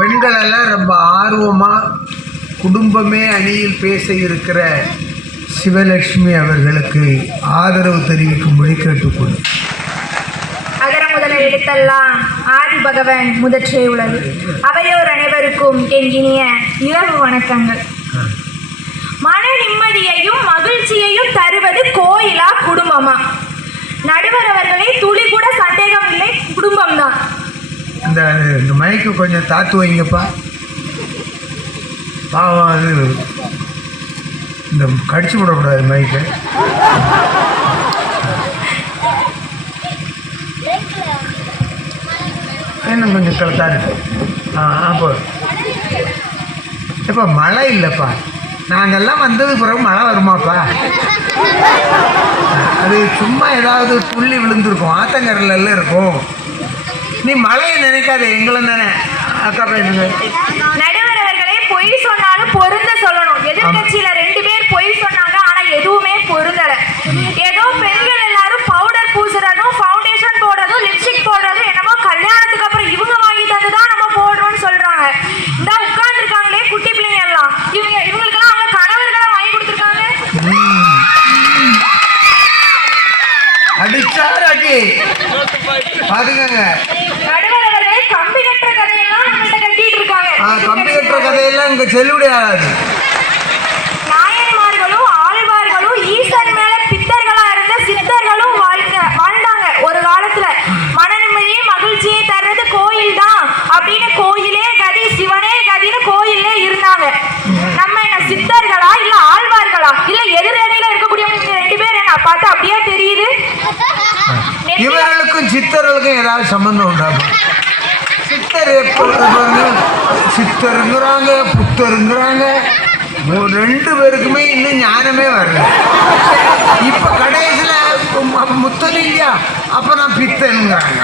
பெண்கள் எல்லாம் ரொம்ப ஆர்வமா குடும்பமே அணியில் பேச இருக்கிற சிவலட்சுமி அவர்களுக்கு ஆதரவு தெரிவிக்கும்படி கேட்டுக்கொள்ளும். அகர முதல எழுத்தெல்லாம் ஆதி பகவன் முதற்றே உலகு. அவையோர் அனைவருக்கும் என் இனிய இரவு வணக்கங்கள். மன நிம்மதியையும் மகிழ்ச்சியையும் தருவது கோயிலா குடும்பமா? நடுவர் அவர்களே, துளி கூட சந்தேகம் இல்லை, குடும்பம்தான். இந்த மைக்கு கொஞ்சம் தாத்து வைங்கப்பா. பாவம், அது இந்த கடிச்சு விடக்கூடாது மைக்கு. இன்னும் கொஞ்சம் கலத்தா இருக்கு. அப்போ இப்போ மழை இல்லைப்பா, நாங்கள்லாம் வந்ததுக்கு பிறகு மழை வருமாப்பா? அது சும்மா ஏதாவது துள்ளி விழுந்திருக்கும், ஆத்தங்கரில் இருக்கும். நீ மழையை நினைக்காத, எங்களை நினை. அக்கா பையனுங்க, நடுவர் அவர்களே, பொய் சொன்னாலும் பொருந்த சொல்லணும். எதிர்கட்சியில 2 பேர் பொய் சொன்னாங்க, ஆனா எதுவுமே பொருந்தல. ஏதோ பெண்கள் எல்லாரும் பவுடர் பூசுறதும் ஃபவுண்டேஷன் போடுறதும் லிப்ஸ்டிக் போடுறதும் என்னமோ கல்யாணத்துக்கு அப்புறம் இவங்க வாங்கி தந்துதான் நம்ம போடுறோம்னு சொல்றாங்க. இந்த உட்கார்ந்து இருக்காங்களே குட்டி பிள்ளைங்க எல்லாம், இவங்களுக்கெல்லாம் அவங்க கணவர்களை வாங்கி கொடுத்துருக்காங்க. அடிச்சாராட்டி பாருங்க. நடுவர் அவர்களே, கம்பி கட்டுற கதையெல்லாம் நம்மள்ட்ட கட்டிட்டு இருக்காங்க. கம்பி கட்டுற கதையெல்லாம் இங்க செல்லுபடி ஆகாது. நாயன்மார்களும் ஆழ்வார்களும் ஈசன் மேல பித்தர்களா இருந்த சித்தர்களும் வாழ்ந்தாங்க ஒரு காலத்துல. மன நிம்மதியை மகிழ்ச்சியை தர்றது கோயில் தான் அப்படின்னு கோயிலே கதி சிவனே கதின்னு கோயிலே இருந்தாங்க. நம்ம என்ன சித்தர்களா இல்ல ஆழ்வார்களா இல்ல எதிரணியில இருக்கக்கூடிய 2 பேர் என்ன பார்த்தா அப்படியே தெரியுது? இவர்களுக்கும் சித்தர்களுக்கும் ஏதாவது சம்பந்தம் உண்டாகும்? சித்தர் சித்தருங்கிறாங்க, புத்தருங்கிறாங்க. 2 பேருக்குமே இன்னும் ஞானமே வரல. இப்ப கடைசியில் முத்தன் இல்லையா, அப்ப நான் பித்தனுங்கிறாங்க.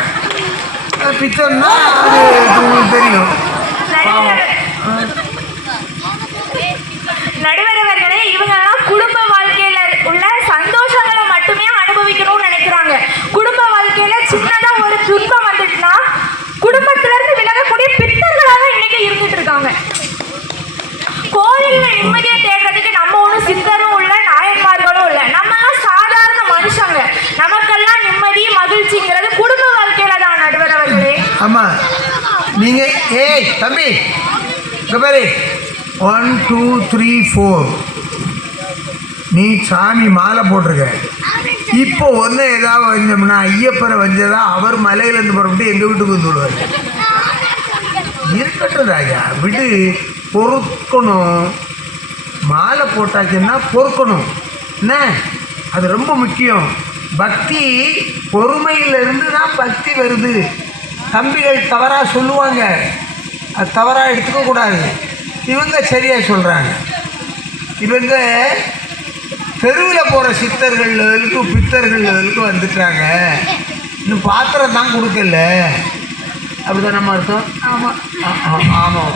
பித்தன்னா அது உங்களுக்கு தெரியும். நடுவர் அவர்களே, இவங்கெல்லாம் குடும்ப வாழ்க்கையில உள்ள சந்தோஷங்களை மட்டுமே அனுபவிக்கணும்னு நினைக்கிறாங்க. குடும்ப வாழ்க்கையில சின்னதா ஒரு துன்பம் வந்துட்டுனா குடும்பத்தில இருந்து விலகக்கூடிய பித்தர்களாக இன்னைக்கு இருந்துட்டு இருக்காங்க. கோயில்ல நிம்மதியை தேடுறதுக்கு நம்ம ஒன்றும் சித்தரும் இல்லை, நாயன்மார்களும் இல்லை. நம்மெல்லாம் சாதாரண மனுஷங்க. நமக்கெல்லாம் நிம்மதி மகிழ்ச்சிங்கிறது குடும்ப வாழ்க்கையில தான் நடுவர் அவர்களே. ஆமா, நீங்க ஏய் தம்பி இங்க பாரு, 1 2 3 4 நீ சாமி மாலை போட்டிருக்க. இப்போ ஒன்று ஏதாவது வந்தோம்னா ஐயப்பனை வந்ததா அவர் மலையிலேருந்து புறப்பட்டு எங்கள் வீட்டுக்கு வந்து விடுவார். இருக்கட்டும் ராஜா, விடு, பொறுக்கணும். மாலை போட்டாச்சுன்னா பொறுக்கணும் என்ன, அது ரொம்ப முக்கியம். பக்தி பொறுமையிலிருந்து தான் பக்தி வருது. தம்பிகள் தவறாக சொல்லுவாங்க, அது தவறாக எடுத்துக்கக்கூடாது. இவங்க சரியாக சொல்கிறாங்க. இவங்க தெருவில் போகிற சித்தர்கள் லெவலுக்கு பித்தர்கள் லெவலுக்கு வந்துட்டாங்க. இன்னும் பாத்திரம் தான் கொடுக்கல. அப்படிதான் நம்ம அர்த்தம். ஆமாம்.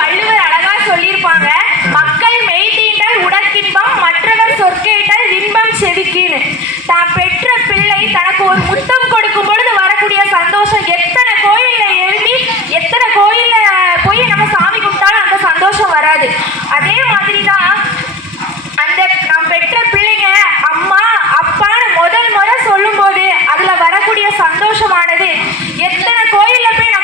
வள்ளுவர் அழகா சொல்லியிருப்பாங்க, மக்கள் மெய்தீண்டல் உடற்கின்பம், மற்றவர் சொற்கேட்டல் இன்பம் செதுக்கின்னு. தான் பெற்ற பிள்ளை தனக்கு ஒரு முத்தம் கொடுக்கும் பொழுது வரக்கூடிய சந்தோஷம் எத்தனை கோயில்ல எழுதி எத்தனை கோயில்ல போய் நம்ம சாமி கும்பிட்டாலும் அந்த சந்தோஷம் வராது. அதே மாதிரி தான் அந்த நாம் பெற்ற பிள்ளைங்க அம்மா அப்பான்னு முதல் சொல்லும் போது அதுல வரக்கூடிய சந்தோஷமானது எத்தனை கோயில்ல போய்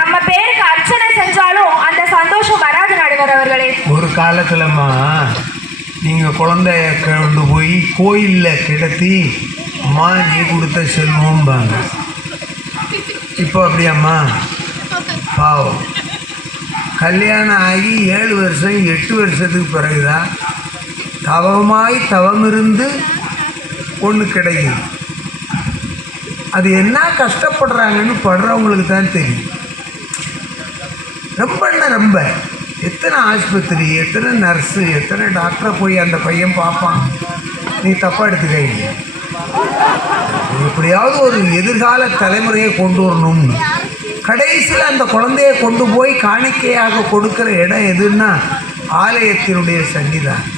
நம்ம பேருக்கு அர்ச்சனை செஞ்சாலும் அந்த சந்தோஷம் வராது. நடுவர் அவர்களே, ஒரு காலத்துலம்மா நீங்கள் குழந்தைய கொண்டு போய் கோயிலில் கிடத்தி அம்மா நீ கொடுத்த செல்வம்பாங்க. இப்போ அப்படியாம்மா? பாவம். கல்யாணம் ஆகி 7 வருஷம் 8 வருஷத்துக்கு பிறகுதான் தவம் இருந்து ஒன்று கிடைக்கும். அது என்ன கஷ்டப்படுறாங்கன்னு படுறவங்களுக்கு தான் தெரியும். ரொம்ப எத்தனை ஆஸ்பத்திரி, எத்தனை நர்ஸு, எத்தனை டாக்டரை போய் அந்த பையன் பார்ப்பான். நீ தப்பாக எடுத்துக்காங்க. எப்படியாவது ஒரு எதிர்கால தலைமுறையை கொண்டு வரணும்னு கடைசியில் அந்த குழந்தையை கொண்டு போய் காணிக்கையாக கொடுக்குற இடம் எதுன்னா ஆலயத்தினுடைய சன்னிதானம்.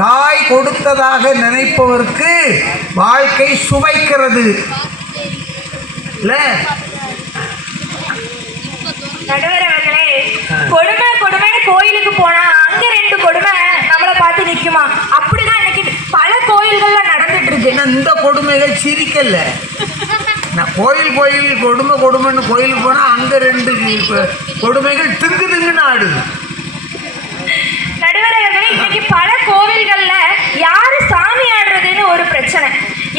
தாய் கொடுத்ததாக நினைப்பவருக்கு வாழ்க்கை சுவைக்கிறது இல்ல? நடுவர் அவர்களே, கொடுமைன்னு கோயிலுக்கு போனா அங்க 2 கொடுமை நம்மளை பார்த்து நிக்குமா? அப்படிதான் இன்னைக்கு பல கோயில்கள்ல நடந்துட்டு இருக்கு. இந்த கொடுமைகள் சிரிக்கல. நான் கோயில் கொடுமைன்னு கோயிலுக்கு போனா அங்க 2 கொடுமைகள் திங்குன்னு ஆடுது. நடுவர் அவர்களே, இன்னைக்கு பல கோவில்கள்ல யாரு சாமி ஆடுறதுன்னு ஒரு பிரச்சனை.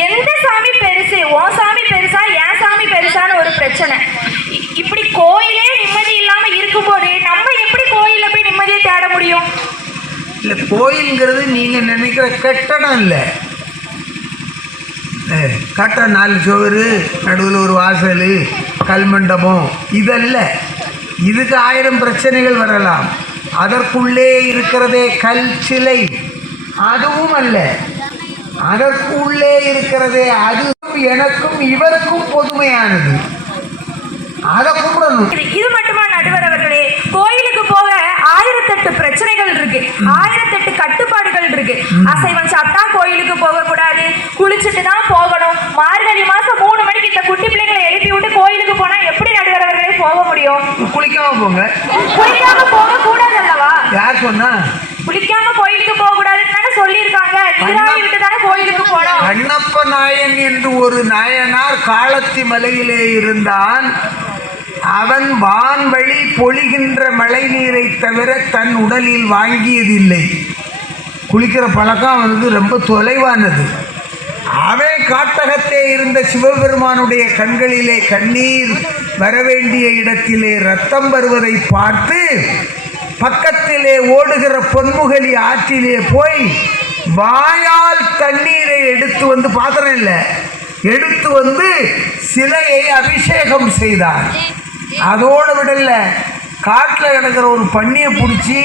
எந்த சாமி பெருசு, உன் சாமி பெருசா என் சாமி பெருசான்னு ஒரு பிரச்சனை. இப்படி கோயிலே நிம்மதி இல்லாம இருக்கும்போது நம்ம எப்படி கோயில்ல போய் நிம்மதியை தேட முடியும்? இல்ல, கோயில்ங்கிறது நீங்க நினைக்கிற கட்டடம் இல்ல. கட்டம் 4 சுவரு, நடுவில் ஒரு வாசல், கல்மண்டபம், இதல்ல. இதுக்கு 1000 பிரச்சனைகள் வரலாம். அதற்குள்ளே இருக்கிறதே கல் சிலை, அதுவும் அல்ல. அதற்குள்ளே இருக்கிறதே அது எனக்கும் இவருக்கும் பொதுமையானது. அதை கும்பிடணும். இது மட்டுமா நடுவர் அவர்களே, கோயிலுக்கு போக 1008 பிரச்சனைகள் இருக்கு, 1008 கட்டுப்பாடுகள் இருக்கு. அசைவம் சாப்பிட்டா கோயிலுக்கு போக கூடாது, குளிச்சுட்டு தான் போகணும். மார்கழி மாசம் 3 மணிக்கு இந்த குட்டி பிள்ளைகளை எழுப்பி விட்டு கோயிலுக்கு போனா எப்படி நடுவர் அவர்களே போக முடியும்? குளிக்காம போங்க. குளிக்காம போக கூடாது அல்லவா? யார் சொன்னா? குளிக்காம கோயிலுக்கு போக கூடாதுன்னு சொல்லியிருக்காங்க. நீராவி விட்டு தானே கோயிலுக்கு போனோம். கண்ணப்ப நாயன் என்று ஒரு நாயனார் காளத்தி மலையிலே இருந்தான். அவன் வான்வழி பொழிகின்ற மழை நீரை தவிர தன் உடலில் வாங்கியதில்லை. குளிக்கிற பழக்கம் அவனுக்கு ரொம்ப தொலைவானது. அவன் காட்டகத்தே இருந்த சிவபெருமானுடைய கண்களிலே கண்ணீர் வரவேண்டிய இடத்திலே ரத்தம் வருவதை பார்த்து பக்கத்திலே ஓடுகிற பொன்முகலி ஆற்றிலே போய் வாயால் தண்ணீரை எடுத்து வந்து, பாத்திரம் இல்லை, எடுத்து வந்து சிலையை அபிஷேகம் செய்தார். அதோடு விடல, காட்டில் கிடக்கிற ஒரு பன்னியை பிடிச்சி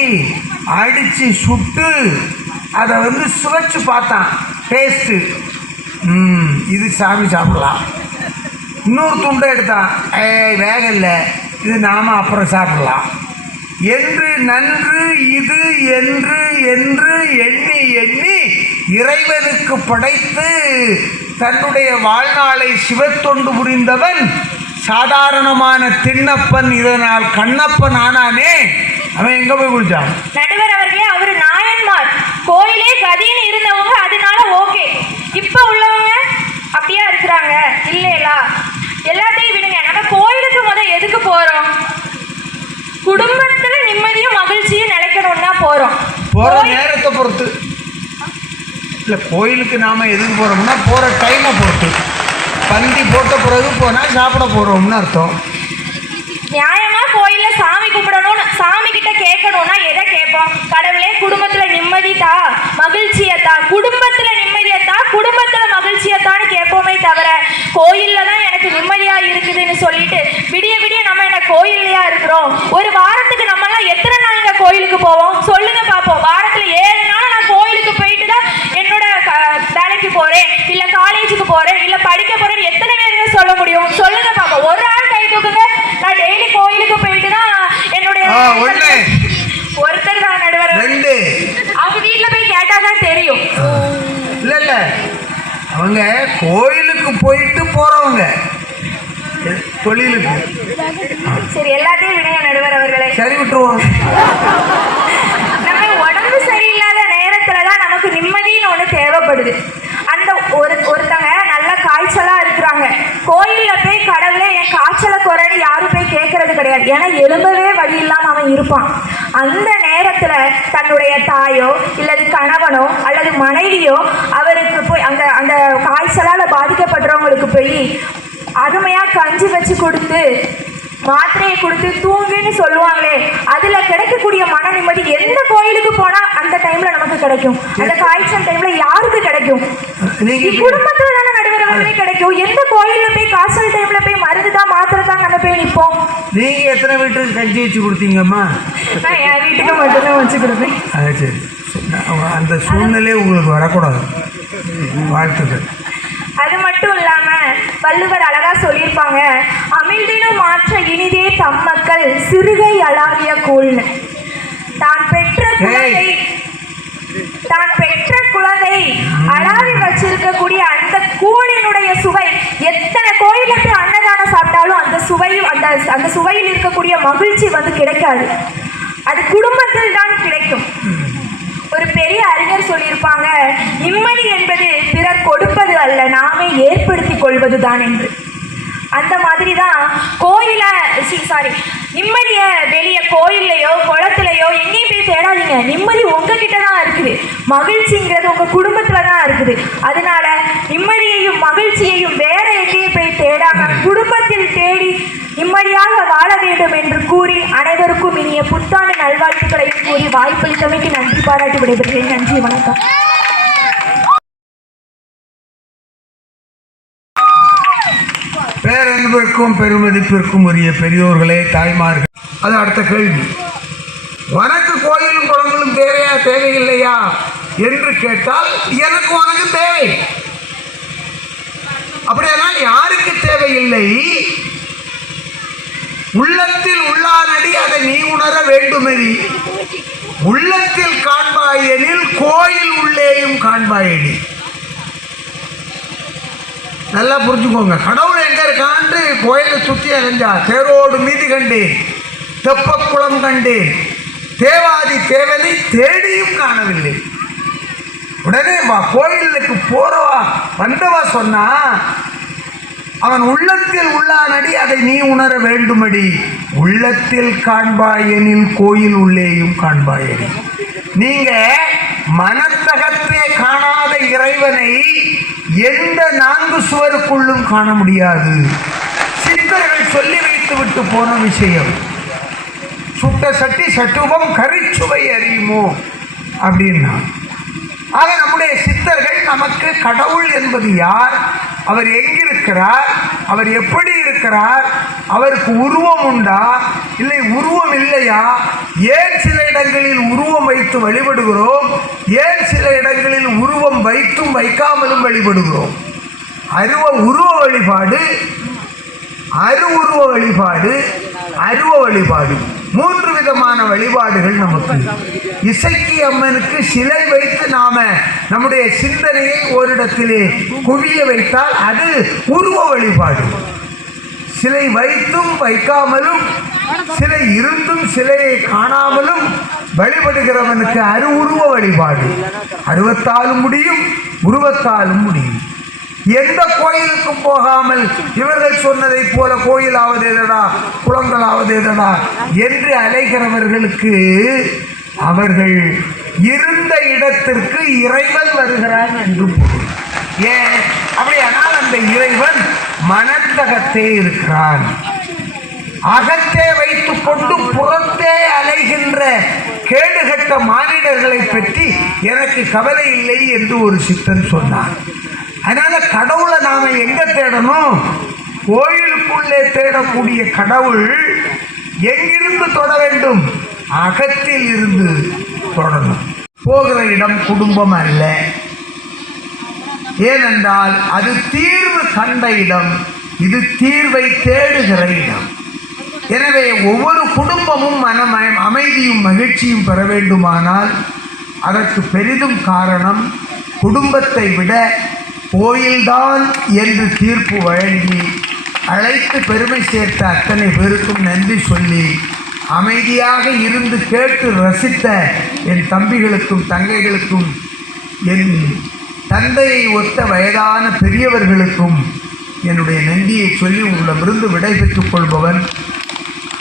அடித்து சுட்டு அதை வந்து சுவைச்சு பார்த்தான். டேஸ்ட்டு, இது சாமி சாப்பிடலாம். இன்னொரு துண்டை எடுத்தான், வேக இல்லை, இது நாம் அப்புறம் சாப்பிடலாம் என்று நன்று இது என்று என்று எண்ணி எண்ணி இறைவனுக்கு படைத்து தன்னுடைய வாழ்நாளை சிவத்தொண்டு புரிந்தவன் சாதாரணமான திண்ணப்பன். இதனால் கண்ணப்பன் ஆனானே. அவன் எங்க போய் குளிச்சான்? நடுவர் அவர்களே, அவரு நாயன்மார், கோயிலே கதின்னு இருந்தவங்க, அதனால ஓகே. இப்ப உள்ளவங்க அப்படியா இருக்கிறாங்க இல்லையா? எல்லாத்தையும் விடுங்க. நம்ம கோயிலுக்கு எதுக்கு போறோம்? குடும்பத்துல நிம்மதியும் மகிழ்ச்சியும் நிலைக்கணும்னா போறோம். போற நேரத்தை பொறுத்து இல்லை. கோயிலுக்கு நாம எதுக்கு போறோம்னா போற டைமை பொறுத்து. பந்தி போட்ட பிறகு போனா சாப்பிட போறோம்னு அர்த்தம். நியாயமா கோயில்ல சாமி கும்பிடணும், சாமி கிட்ட கேட்கணும்னா எதை கேட்போம்? கடவுளே குடும்பத்துல நிம்மதிதா, மகிழ்ச்சியத்தா, குடும்பத்துல நிம்மதியத்தா, குடும்பத்துல மகிழ்ச்சியத்தான்னு கேட்போமே தவிர கோயில்ல தான் எனக்கு நிம்மதியா இருக்குதுன்னு சொல்லிட்டு விடிய விடிய நம்ம என்ன கோயில்லையா இருக்கிறோம்? ஒரு வாரத்துக்கு நம்ம எல்லாம் எத்தனை நாளுங்க கோயிலுக்கு போவோம் சொல்லுங்க. அவங்க கோயிலுக்கு போயிட்டு போறவங்க தொழிலுக்கு. சரி, எல்லாத்தையும் விடுங்க நடுவர் அவர்களே. சரி, விட்டுருவோம். நம்ம உடம்பு சரியில்லாத நேரத்துல தான் நமக்கு நிம்மதின்னு ஒண்ணு தேவைப்படுது. அந்த ஒருத்தங்க நல்ல காய்ச்சலா இருக்கிறாங்க, கோயில்ல போய் கடவுளே என் காய்ச்சலை குறைன்னு யாரும் போய் கேட்கறது கிடையாது. ஏன்னா எழும்பவே வழி இல்லாம அவன் இருப்பான். அந்த நேரத்துல தன்னுடைய தாயோ இல்லது கணவனோ அல்லது மனைவியோ அவருக்கு போய் அந்த அந்த காய்ச்சலால பாதிக்கப்படுறவங்களுக்கு போய் அருமையா கஞ்சி வச்சு கொடுத்து மாத்திரையை கொடுத்து தூங்குன்னு சொல்லுவாங்களே, அதுல கிடைக்கக்கூடிய மன நிம்மதி எந்த கோயிலுக்கு போனா அந்த டைம்ல நமக்கு கிடைக்கும்? அந்த காய்ச்சல் டைம்ல யாருக்கு கிடைக்கும்? குடும்பத்துல தானே நடுவரவர்களே கிடைக்கும். எந்த கோயில்ல போய் காய்ச்சல் டைம்ல போய் மருந்துதான் மாத்திரை தான் நம்ம போய் நிற்போம்? நீங்க எத்தனை வீட்டுக்கு கஞ்சி வச்சு கொடுத்தீங்கம்மா? நான் என் வீட்டுக்கு மட்டும்தான் வச்சு கொடுப்பேன். சரி, அந்த சூழ்நிலை உங்களுக்கு வரக்கூடாது. வாழ்த்துக்கள். அது மட்டும் இல்லாம வள்ளுவர் அழகா சொல்லியிருப்பாங்க, அமிழ்தினும் மாற்ற இனிதே தம்மக்கள் சிறுகை அளாவிய கூழ்னு. தான் பெற்ற குழந்தை அளாவி வச்சிருக்கக்கூடிய அந்த கூழினுடைய சுவை, எத்தனை கோயில போய் அன்னதானம் சாப்பிட்டாலும் அந்த சுவையும் அந்த சுவையில் இருக்கக்கூடிய மகிழ்ச்சி கிடைக்காது. அது குடும்பத்தில் தான் கிடைக்கும். ஒரு பெரிய அறிஞர் சொல்லியிருப்பாங்க, நிம்மதி என்பது பிறர் கொடுப்பது அல்ல, நாமே ஏற்படுத்திக் கொள்வது தான் என்று. அந்த மாதிரி தான் நிம்மதிய வெளியே கோயில்லையோ குளத்துலையோ எங்கேயும் போய் தேடாதீங்க. நிம்மதி உங்ககிட்ட தான் இருக்குது. மகிழ்ச்சிங்கிறது உங்க குடும்பத்துல தான் இருக்குது. அதனால நிம்மதியையும் மகிழ்ச்சியையும் வேற எங்கேயும் போய் தேடாம குடும்பத்தில் தேடி நிம்மதியாக வாழ வேண்டும் என்று கூறி அனைவருக்கும் இனிய புத்தாண்டு நல்வாழ்த்துக்களையும் கூறி வாய்ப்பளித்தமைக்கு நன்றி பாராட்டி விடைபெறுகிறேன். நன்றி, வணக்கம். பேரன்பிற்கும் பெருமதிப்பிற்கும் உரிய பெரியோர்களே, தாய்மார்கள், அது அடுத்த கேள்வி. உனக்கு கோயிலும் குளங்களும் தேவையில்லையா என்று கேட்டால் எனக்கு உனக்கு தேவை. அப்படியானால் யாருக்கு தேவையில்லை? உள்ளத்தில் உள்ளானடி அதை நீ உணர வேண்டுமெனி உள்ளத்தில் காண்பாயெனில் கோயில் உள்ளேயும் காண்பாயடி. நல்லா புரிஞ்சுக்கோங்க. கடவுள் எங்க இருக்கான்னு கோயிலை சுற்றி அலைஞ்சா தேரோடு மீதி கண்டேன், தெப்பக்குளம் கண்டேன், தேவாதி தேவனை தேடியும் காணவில்லை. உடனே கோயிலுக்கு போறவா வந்தவா சொன்னா, அவன் உள்ளத்தில் உள்ளானடி அதை நீ உணர வேண்டுமடி உள்ளத்தில் காண்பாயெனில் கோயில் உள்ளேயும் காண்பாயடி. நீங்க மனத்தகத்தே காணாத இறைவனை எந்த 4 சுவருக்குள்ளும் காண முடியாது. சித்தர்கள் சொல்லி வைத்து விட்டு போன விஷயம். சுட்ட சட்டி சட்டுவம் கரிச்சுவை அறியுமோ அப்படின்னா, ஆக நம்முடைய சித்தர்கள் நமக்கு கடவுள் என்பது யார், அவர் எங்கிருக்கிறார், அவர் எப்படி இருக்கிறார், அவருக்கு உருவம் உண்டா இல்லை உருவம் இல்லையா, ஏன் சில இடங்களில் உருவம் வைத்து வழிபடுகிறோம், ஏன் சில இடங்களில் உருவம் வைத்தும் வைக்காமலும் வழிபடுகிறோம். உருவ வழிபாடு, அருவுருவ வழிபாடு, அருவ வழிபாடு, 3 விதமான வழிபாடுகள் நமக்கு. இசைக்கு அம்மனுக்கு சிலை வைத்து நாம நம்முடைய சிந்தனையை ஓரிடத்திலே குவிய வைத்தால் அது உருவ வழிபாடு. சிலை வைத்தும் வைக்காமலும், சிலை இருந்தும் சிலையை காணாமலும் வழிபடுகிறவனுக்கு அருவுருவ வழிபாடு. அருவத்தாலும் முடியும், உருவத்தாலும் முடியும். எந்த கோயிலுக்கும் போகாமல் இவர்கள் சொன்னதை போல கோயிலாவது எதடா, குளங்களாவது எதடா என்று அலைகிறவர்களுக்கு அவர்கள் இருந்த இடத்திற்கு இறைவன் வருகிறான் என்று பொருள். ஏன் அப்படியானால் அந்த இறைவன் மனத்தகத்தே இருக்கிறான். அகத்தே வைத்துக் கொண்டு புறத்தே அலைகின்ற கேடுகட்ட மானிடர்களை பற்றி எனக்கு கவலை இல்லை என்று ஒரு சித்தன் சொன்னான். அதனால கடவுளை நாம எங்க தேடணும்? கோயிலுக்குள்ளே தேடக்கூடிய கடவுள் எங்கிருந்து தொட வேண்டும்? அகத்தில் இருந்து தொடரும். போகிற இடம் குடும்பம் அல்ல. ஏனென்றால் அது தீர்வு கண்ட இடம், இது தீர்வை தேடுகிற இடம். எனவே ஒவ்வொரு குடும்பமும் அமைதியும் மகிழ்ச்சியும் பெற வேண்டுமானால் அதற்கு பெரிதும் காரணம் குடும்பத்தை விட கோயில்தான் என்று தீர்ப்பு வழங்கி அழைத்து பெருமை சேர்த்த அத்தனை பேருக்கும் நன்றி சொல்லி அமைதியாக இருந்து கேட்டு ரசித்த என் தம்பிகளுக்கும் தங்கைகளுக்கும் என் தந்தையை ஒத்த வயதான பெரியவர்களுக்கும் என்னுடைய நன்றியை சொல்லி உங்களிடமிருந்து விடை பெற்றுக் கொள்பவன்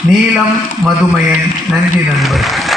நீலம் மதுமயன். நன்றி நண்பர்.